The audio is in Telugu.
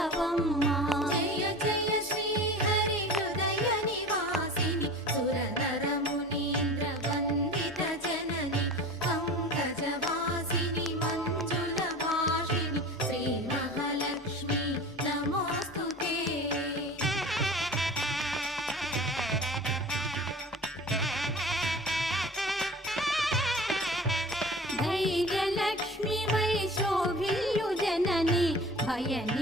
కాపాడవమ్మా. జయ జయ శ్రీ హరి హృదయ నివాసిని సురనర మునీంద్ర వందిత జనని పంకజవాసిని మంజుల భాషిని శ్రీ మహాలక్ష్మి నమోస్తుతే. ధైర్యలక్ష్మి వై శోభిల్లు జనని భయని